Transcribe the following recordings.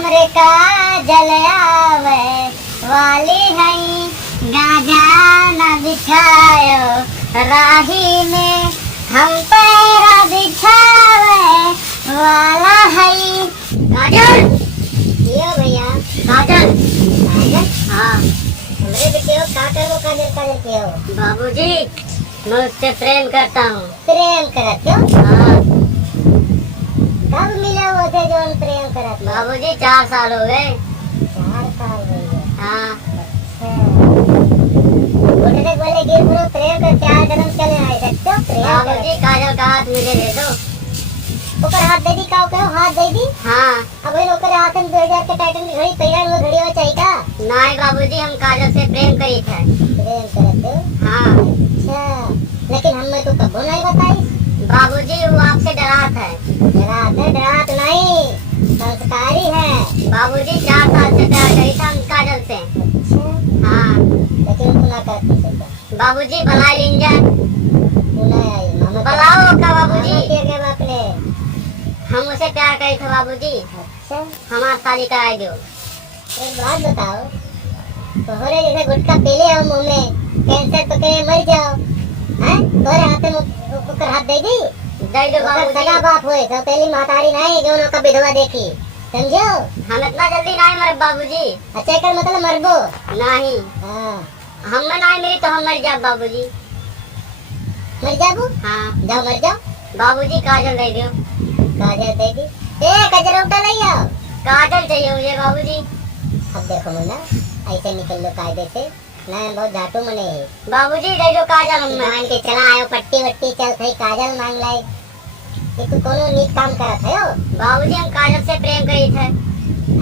हमरे काजल आवे वाली हई गाजा न बिछायो राही में हम पैरा बिछावे वाला हई। काजल यो भैया काजल काजल हाँ हमरे बेटे हो का करो काजल काजल के हो। बाबूजी मैं उससे प्रेम करता हूँ। प्रेम करते हो? हाँ। कब मिले वो थे जो हम प्रेम करते? बाबूजी 4 साल हो गए। 4 साल हो गए? हाँ। अच्छा बोले कि पूरा प्रेम कर 4 कदम चले आए सकते हो प्रेम। बाबूजी काजल का हाथ मुझे दे दो। ओकर हाथ दे दी का कहो हाथ दे दी? हाँ। अब इन ओकर हाथ में 2000 के टाइटन की घड़ी तैयार वो घड़ी हो चाहिए का? नहीं बाबूजी हम काजल से प्रेम करी थे। प्रेम करते हो? हाँ। अच्छा लेकिन हमें तो कबो नहीं बताई। बाबूजी वो आपसे डरात है। डरात नहीं संस्कारी है। बाबूजी 4 साल से प्यार करी था हम काजल से। अच्छा हाँ लेकिन उतना करते थे। बाबूजी बुला लीजिए। बुलाओ का बाबूजी के बाप ने हम उसे प्यार करे थे बाबूजी। अच्छा हमारा शादी कराई दो। एक बात बताओ तोहरे जैसे गुटखा पीले हो मुंह में कैंसर तो के मर जाओ हैं तोरे हाथ में ओकर हाथ दे दी? दे दो बाबूजी। सगा बाप होए तो पहली महतारी नहीं जो का विधवा देखी समझो। हम इतना जल्दी नहीं मर बाबूजी। अच्छा कर मतलब मरबो नहीं? हां हम नहीं मेरी तो हम मर जाब बाबूजी। मर जाबो? हां जाओ मर जाओ। बाबूजी काजल दे दो। काजल दे दी। ए कजरा उठा ले आओ। काजल चाहिए मुझे बाबूजी। अब देखो मुन्ना ऐसे निकल लो कायदे से ना बहुत झाटू मने बाबूजी दे दो काजल। हम मान के चला आयो पट्टी वट्टी चल थई काजल मांग लाई ये तू कोनो नीक काम करत है हो। बाबूजी हम काजल से प्रेम करी थे।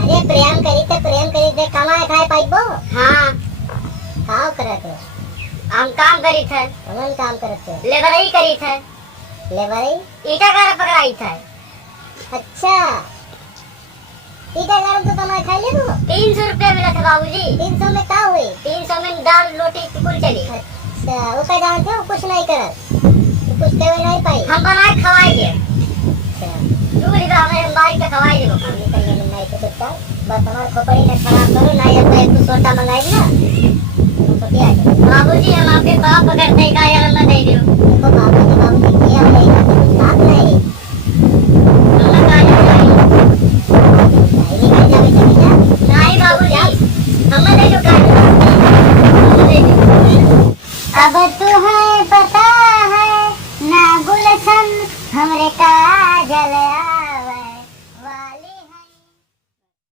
अरे प्रेम करी थे कमाए खाए पाइबो? हां काव करत हो? हम काम करी थे। कौन काम करत हो? लेबरई करी थे। लेबरई ईटा गारा पकड़ाई थे। अच्छा ईटा गारा तो कमाए खाई ले दो। 300 रुपया मिला था बाबूजी। 300 में का हुई? 300 में दाल रोटी कुल चली। अच्छा वो का जानते हो कुछ नहीं करत कुछ केवे नहीं पाई। हम बनाए खवाई दे। अच्छा तू भी हमें बारी पे खवाई दे। निकलने में नहीं तो कुत्ता बस हमार खोपड़ी ने खराब करो ना ये तो एक सोटा मंगाई ना तो क्या है। बाबूजी हम आपके पाप पकड़ते का यार मैं दे दियो। देखो बाबूजी किया नहीं कुछ बात नहीं अल्लाह का नहीं नहीं बाबूजी हमें दे दो अब तुम्हें पता है ना गुलशन हमरे का